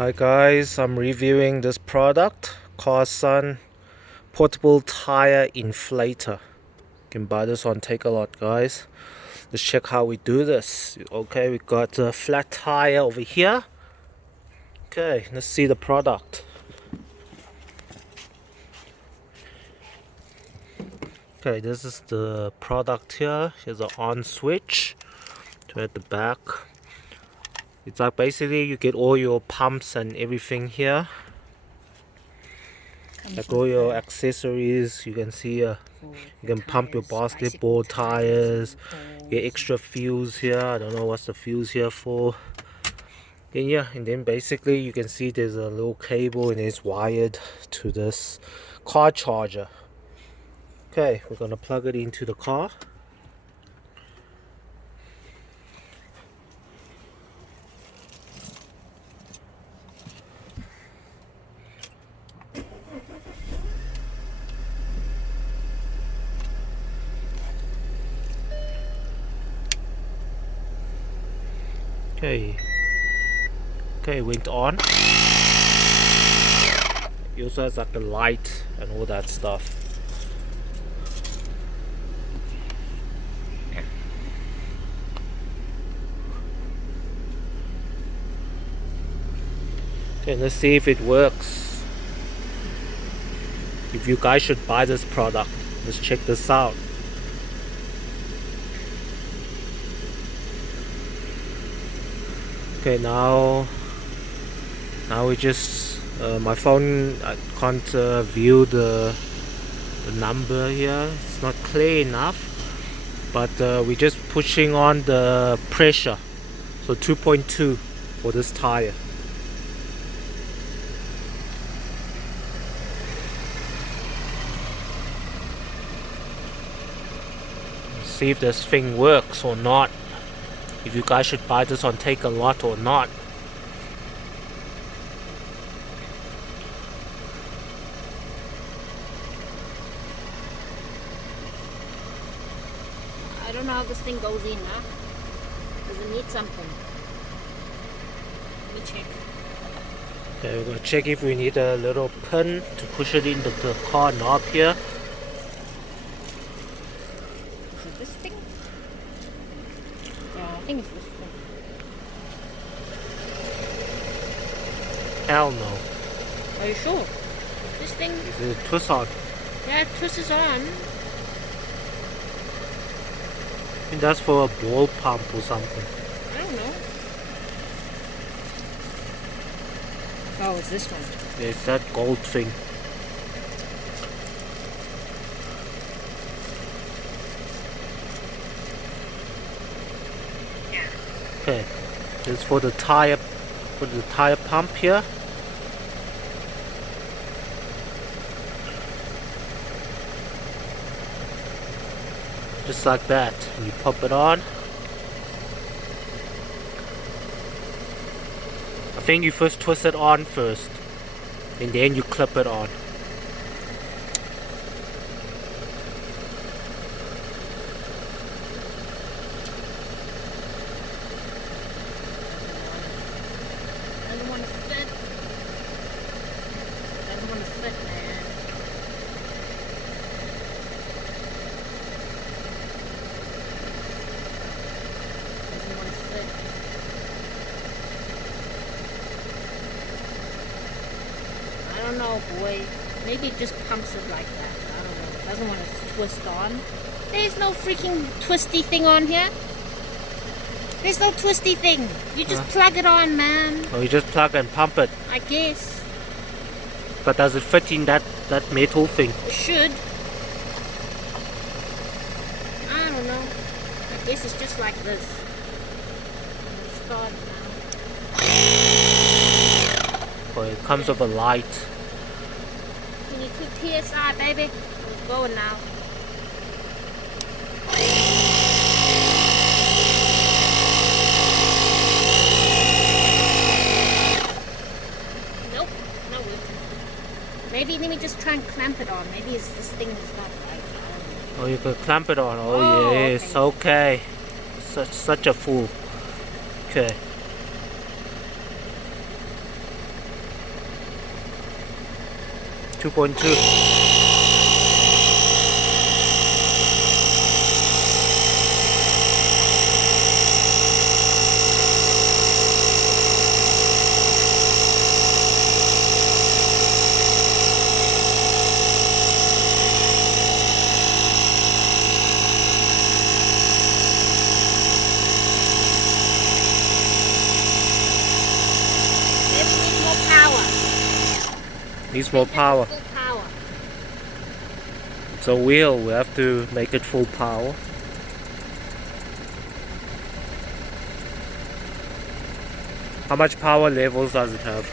Hi guys, I'm reviewing this product, Carsun Portable Tire Inflator. You can buy this on Take-A-Lot, guys. Let's check how we do this. Okay, we got a flat tire over here. Okay, let's see the product. Okay, this is the product here. Here's an on switch to at the back. It's like basically you get all your pumps and everything here. Like all your accessories, you can see you can pump your basketball tires, get extra fuels here. I don't know what's the fuels here for. And then basically you can see there's a little cable and it's wired to this car charger. Okay, we're gonna plug it into the car. Okay, went on. It also has like the light and all that stuff. Okay, let's see if it works. If you guys should buy this product, let's check this out. Okay, now we just my phone, I can't view the number here. It's not clear enough, but we're just pushing on the pressure, so 2.2 for this tire. Let's see if this thing works or not. If you guys should buy this on Take-A-Lot or not. I don't know how this thing goes in, huh? Does it need something? Let me check. Okay, we're gonna check if we need a little pin to push it into the car knob here. Is it this thing? Yeah, I think it's this thing. Hell no. Are you sure? This thing? Is it a twist on? Yeah, it twists on. I think that's for a ball pump or something. I don't know. Oh, it's this one. Yeah, it's that gold thing. Yeah. Okay, this is for the tire pump here. Just like that, and you pop it on. I think you first twist it on first, and then you clip it on. Doesn't want to fit. Doesn't want to fit, man. Doesn't want to fit. I don't know, boy. Maybe it just pumps it like that. I don't know. It doesn't want to twist on. There's no freaking twisty thing on here. There's no twisty thing. You just plug it on, man. Or you just plug and pump it. I guess. But does it fit in that metal thing? It should. I don't know. I guess it's just like this. Start now. Or it comes with a light. 22 PSI, baby. It's going now. Nope, not working. Maybe let me just try and clamp it on. Maybe it's this thing is not right. Oh, you can clamp it on. Oh, Oh, yes, okay. Such a fool. Okay. 2.2. Needs more power. Full power. It's a wheel, we have to make it full power. How much power levels does it have?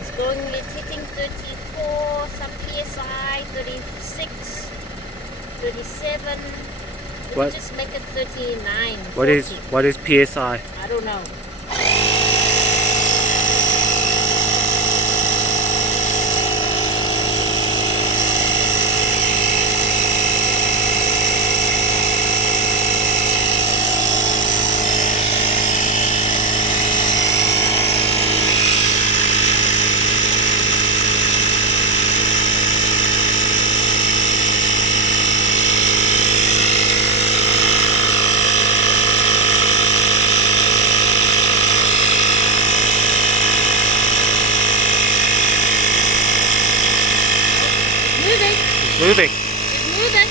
It's going, it's hitting 34, some PSI, 36, 37. We'll What? just make it 39. What is PSI? I don't know. Moving. It's moving.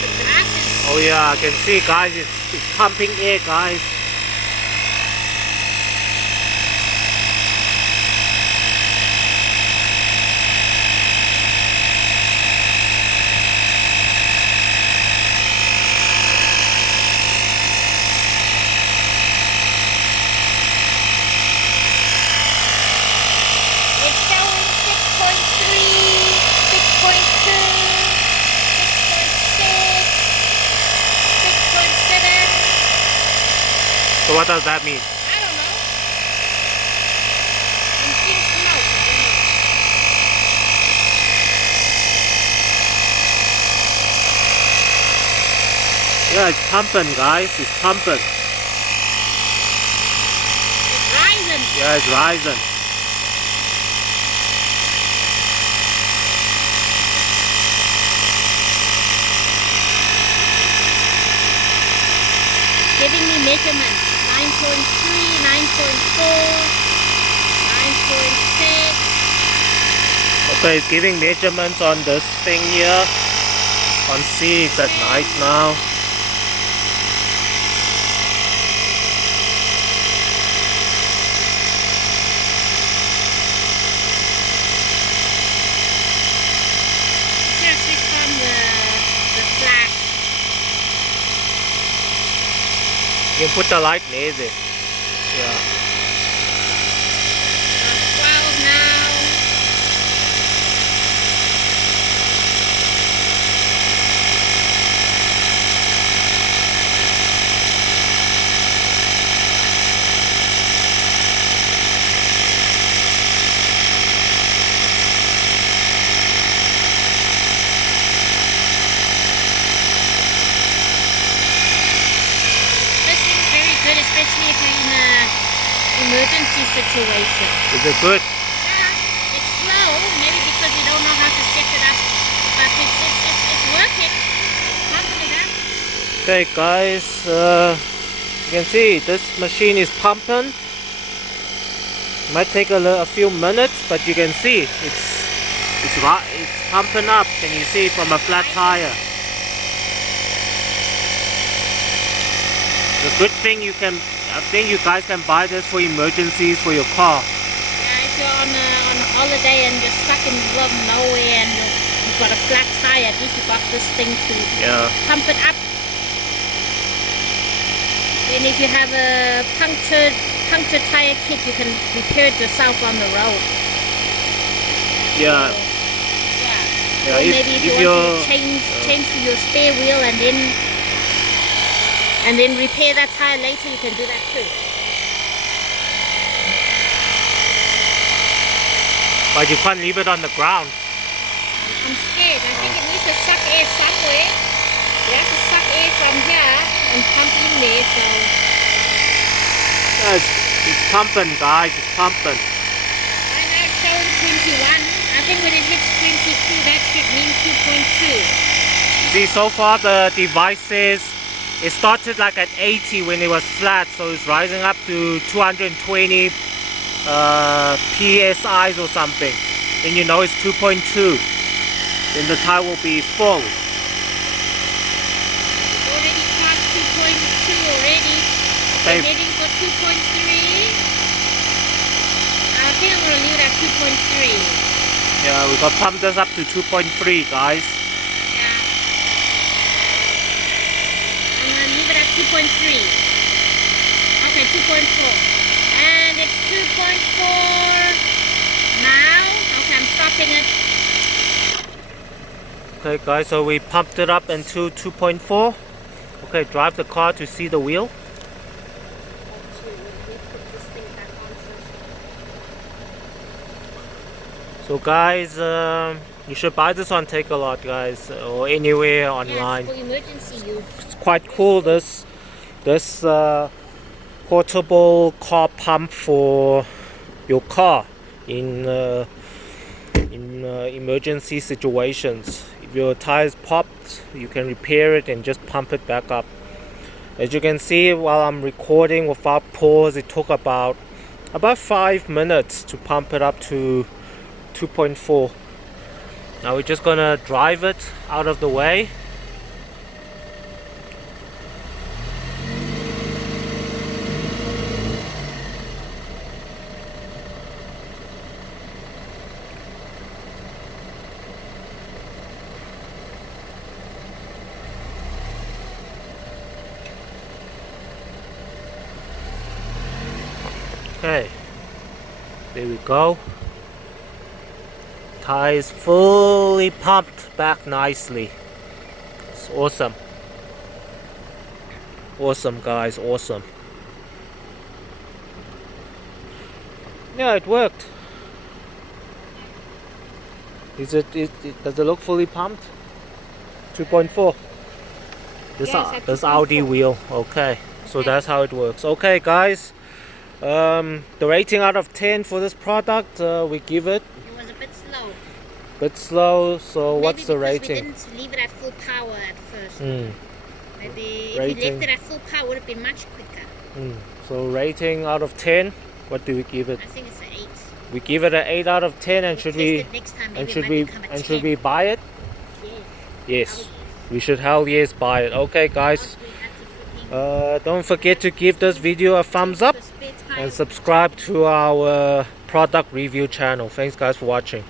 The grass is... Oh yeah, I can see, guys, it's pumping air, guys. It's showing 6.3, 6.2, 6.6, 6.7. So what does that mean? I don't know. I'm seeing smoke. I don't know. Yeah, it's pumping, guys. It's pumping. It's rising. Yeah, it's rising. Giving me measurements. 9.3, 9.4, 9.6. Okay, it's giving measurements on this thing here. On C, it's at night now. Just switch on the flash. You can put the light near it. Yeah. 12 now. This seems very good, especially if you're in an emergency situation. Is it good? Yeah, it's slow, maybe because you don't know how to set it up, but it's working. It's pumping it up. Okay, guys, you can see this machine is pumping. Might take a few minutes, but you can see it's pumping up. Can you see from a flat tire? The good thing I think you guys can buy this for emergencies for your car. Yeah, if you're on a holiday and you're stuck in the middle of nowhere and you've got a flat tire, at least you got this thing to pump it up. And if you have a punctured tire kit, you can repair it yourself on the road. Yeah. Yeah. Yeah, Or maybe if you want to change to your spare wheel and then repair that tire later, you can do that too. But you can't leave it on the ground. I'm scared. I think it needs to suck air somewhere. You have to suck air from here and pump in there, so... Yeah, it's pumping, guys. It's pumping. Right now it's showing 21. I think when it hits 22, that should mean 2.2. See, so far the device says it started like at 80 when it was flat, so it's rising up to 220 PSIs or something. Then you know it's 2.2. Then the tire will be full. It's already past 2.2 already. Okay. We're heading for 2.3. I think I'm going to leave it at 2.3. Yeah, we got pump this up to 2.3, guys. Yeah. I'm going to leave it at 2.3. Okay, 2.4. And it's 2.4 now. Okay, I'm stopping it. Okay, guys, so we pumped it up into 2.4. Okay, drive the car to see the wheel. So guys, you should buy this on Takealot, guys, or anywhere online. Yeah, it's for emergency use. It's quite cool. This portable car pump for your car in emergency situations. If your tires popped, you can repair it and just pump it back up. As you can see, while I'm recording without pause, it took about 5 minutes to pump it up to 2.4. Now we're just gonna drive it out of the way. Okay, there we go. Tire is fully pumped back nicely. It's awesome. Awesome, guys, awesome. Yeah, it worked. Does it look fully pumped? 2.4. This Audi wheel. Okay, so that's how it works. Okay, guys. The rating out of 10 for this product, we give it. It was a bit slow. Bit slow. So Maybe what's the because rating? we didn't leave it at full power at first. Maybe if Rating. we left it at full power, it would have been much quicker. So rating out of 10, what do we give it? I think it's an 8. We give it an 8 out of 10, and should we next time, and maybe should it we might become a and 10. should we buy it? Yeah. Yes, we should hell yes buy it. Okay, guys. Don't forget to give this video a thumbs up and subscribe to our product review channel. Thanks, guys, for watching.